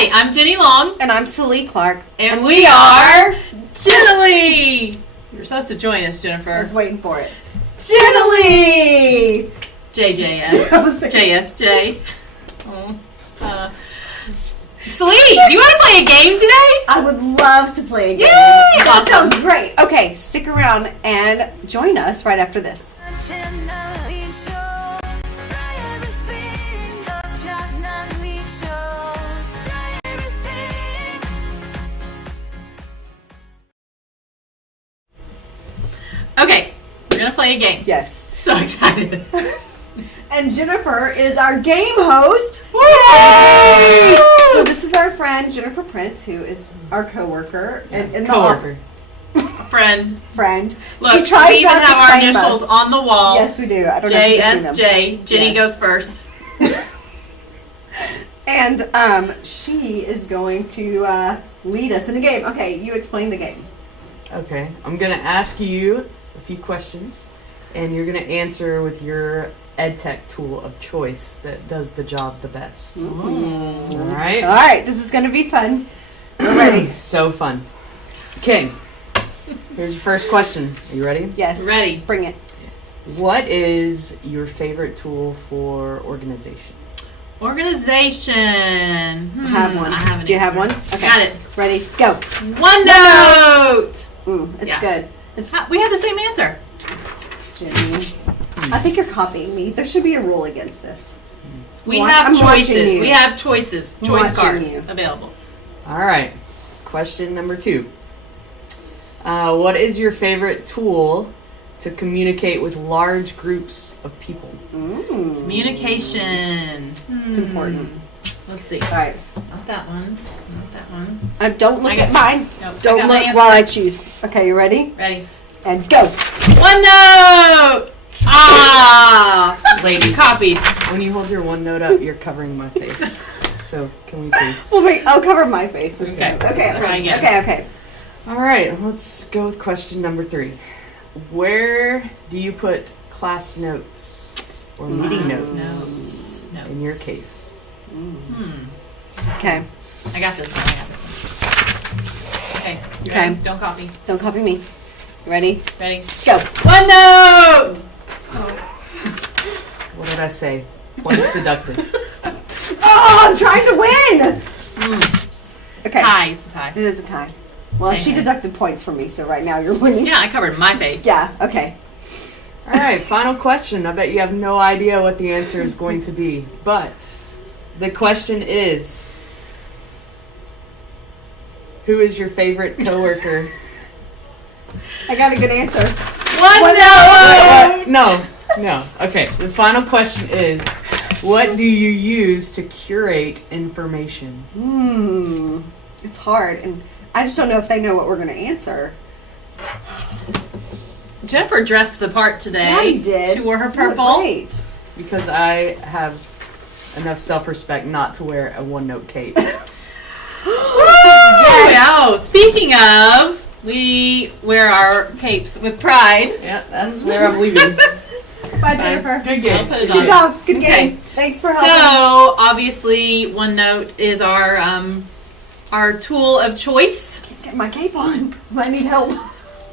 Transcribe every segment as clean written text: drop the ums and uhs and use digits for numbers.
Hi, I'm Jenny Long. And I'm Celie Clark. And we are Jenallee. You're supposed to join us, Jennifer. I was waiting for it. Jenallee! JJS. JSJ. Celie, do you want to play a game today? I would love to play a game. Yay! That sounds great. Okay, stick around and join us right after this. Okay, we're going to play a game. Yes. So excited. And Jennifer is our game host. Yay! So this is our friend Jennifer Prince, who is our coworker and in coworker. Friend. Look, she tries we even not to have our claim initials us. on the wall. Yes, we do. I don't know if you can see them. JSJ. Jenny goes first. And she is going to lead us in a game. Okay, you explain the game. Okay, I'm going to ask you a few questions, and you're going to answer with your EdTech tool of choice that does the job the best. Mm-hmm. All right? All right, this is going to be fun. We're ready. So fun. Okay, here's your first question. Are you ready? Yes. Ready. Bring it. What is your favorite tool for organization? Organization. I have one. I have an Do you have answer. one? Okay. Got it. Ready? Go. OneNote. It's Yeah. good. We had the same answer. Jimmy. I think you're copying me. There should be a rule against this. We I'm have watching choices. you. We have choices. I'm Choice watching cards you. available. All right, question number 2. What is your favorite tool to communicate with large groups of people? Communication. It's important. Let's see. All right. Not that one. Not that one. Don't look I got- at mine. Nope, I Don't got my look answer. while I choose. Okay, you ready? Ready. And go. OneNote. Ladies, Copied. when you hold your OneNote up, you're covering my face. So, can we please? Well, wait. I'll cover my face. This Okay. time. Okay. Try again. Okay. All right, let's go with question number 3. Where do you put class notes or meeting notes in your case? Okay. I got this one. Okay. You Okay. ready? Don't copy. Don't copy me. You ready? Ready? Go. OneNote. What did I say? Points deducted. Oh, I'm trying to win. Okay. Tie. It's a tie. It is a tie. Well, she Okay. deducted points from me, so right now you're winning. Yeah, I covered my face. Yeah. Okay. All right, final question. I bet you have no idea what the answer is going to be. But the question is, who is your favorite coworker? I got a good answer. OneNote. No. Okay, the final question is, what do you use to curate information? It's hard, and I just don't know if they know what we're going to answer. Jennifer dressed the part today. Yeah, you did. She wore her You look purple. Great. Because I have enough self-respect not to wear a OneNote cape. Wow. Speaking of, we wear our capes with pride. Yeah, that's where I'm leaving. Bye, Jennifer. Good I'll game. put it Good on. job. Good Okay. game. Thanks for helping. So obviously, OneNote is our tool of choice. Can't get my cape on. I need help.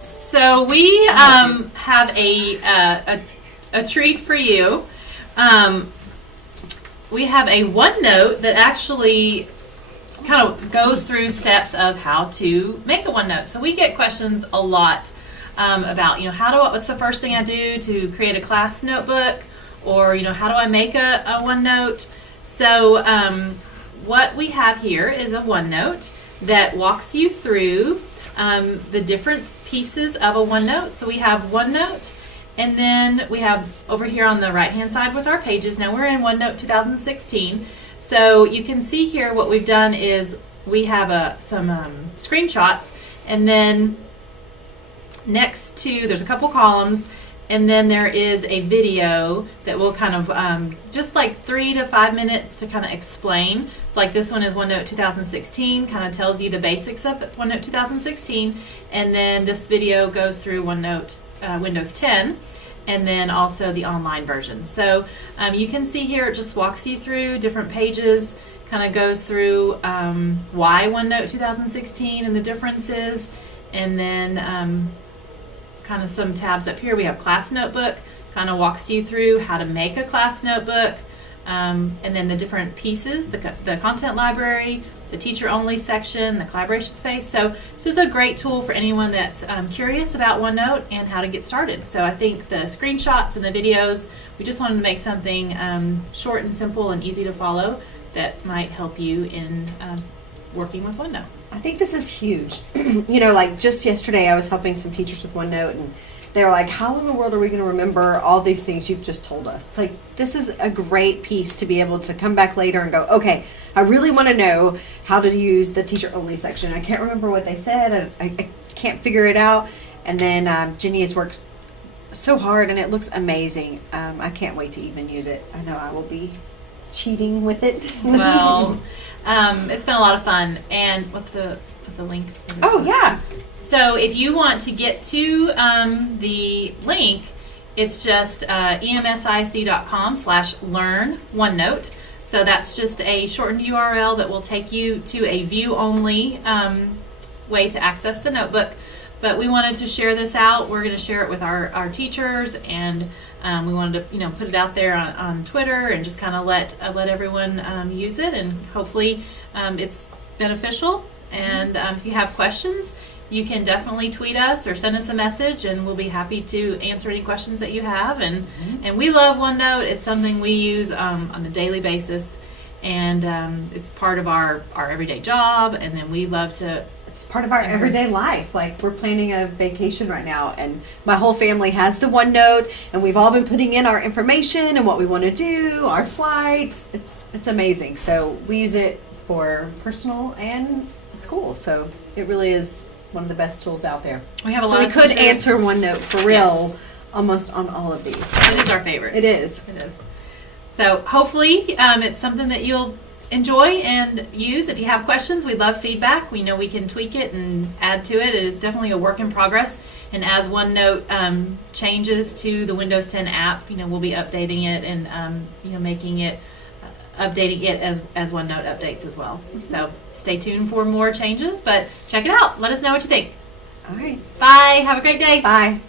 So we have a treat for you. We have a OneNote that actually kind of goes through steps of how to make a OneNote. So we get questions a lot about, what's the first thing I do to create a class notebook, or how do I make a OneNote? So what we have here is a OneNote that walks you through the different pieces of a OneNote. So we have OneNote, and then we have over here on the right hand side with our pages. Now we're in OneNote 2016. So you can see here what we've done is we have some screenshots, and then next to, there's a couple columns, and then there is a video that will kind of just like 3 to 5 minutes to kind of explain. So like this one is OneNote 2016, kind of tells you the basics of OneNote 2016, and then this video goes through OneNote Windows 10, and then also the online version. So you can see here it just walks you through different pages, kind kind of goes through why OneNote 2016 and the differences, and then kind of some tabs up here. We have class notebook, kind of walks you through how to make a class notebook, and then the different pieces, the content library, the teacher only section, the collaboration space. So this is a great tool for anyone that's curious about OneNote and how to get started. So I think the screenshots and the videos, we just wanted to make something short and simple and easy to follow that might help you in working with OneNote. I think this is huge. Like just yesterday I was helping some teachers with OneNote, and they were like, how in the world are we going to remember all these things you've just told us? Like, this is a great piece to be able to come back later and go, okay, I really want to know how to use the teacher only section. I can't remember what they said. I can't figure it out. And then Jenny has worked so hard, and it looks amazing. I can't wait to even use it. I know I will be cheating with it. Well, it's been a lot of fun. And what's the link? Oh, yeah. So if you want to get to the link, it's just emsisd.com/learn OneNote. So that's just a shortened URL that will take you to a view-only way to access the notebook. But we wanted to share this out. We're going to share it with our teachers, and we wanted to put it out there on Twitter and just kind of let everyone use it, and hopefully it's beneficial. And if you have questions, you can definitely tweet us or send us a message, and we'll be happy to answer any questions that you have. And we love OneNote. It's something we use on a daily basis, and it's part of our everyday job. And then we love to. It's part of our everyday life. Like, we're planning a vacation right now, and my whole family has the OneNote, and we've all been putting in our information and what we want to do, our flights. It's amazing. So we use it for personal and school. So it really is one of the best tools out there. We have a lot so we of could teachers. answer OneNote for real, Yes. almost on all of these. It is our favorite. It is. It is. So hopefully it's something that you'll enjoy and use. If you have questions, we love feedback. We know we can tweak it and add to it. It is definitely a work in progress. And as OneNote changes to the Windows 10 app, we'll be updating it and making it, updating it as OneNote updates as well. So stay tuned for more changes, but check it out. Let us know what you think. All right. Bye. Have a great day. Bye.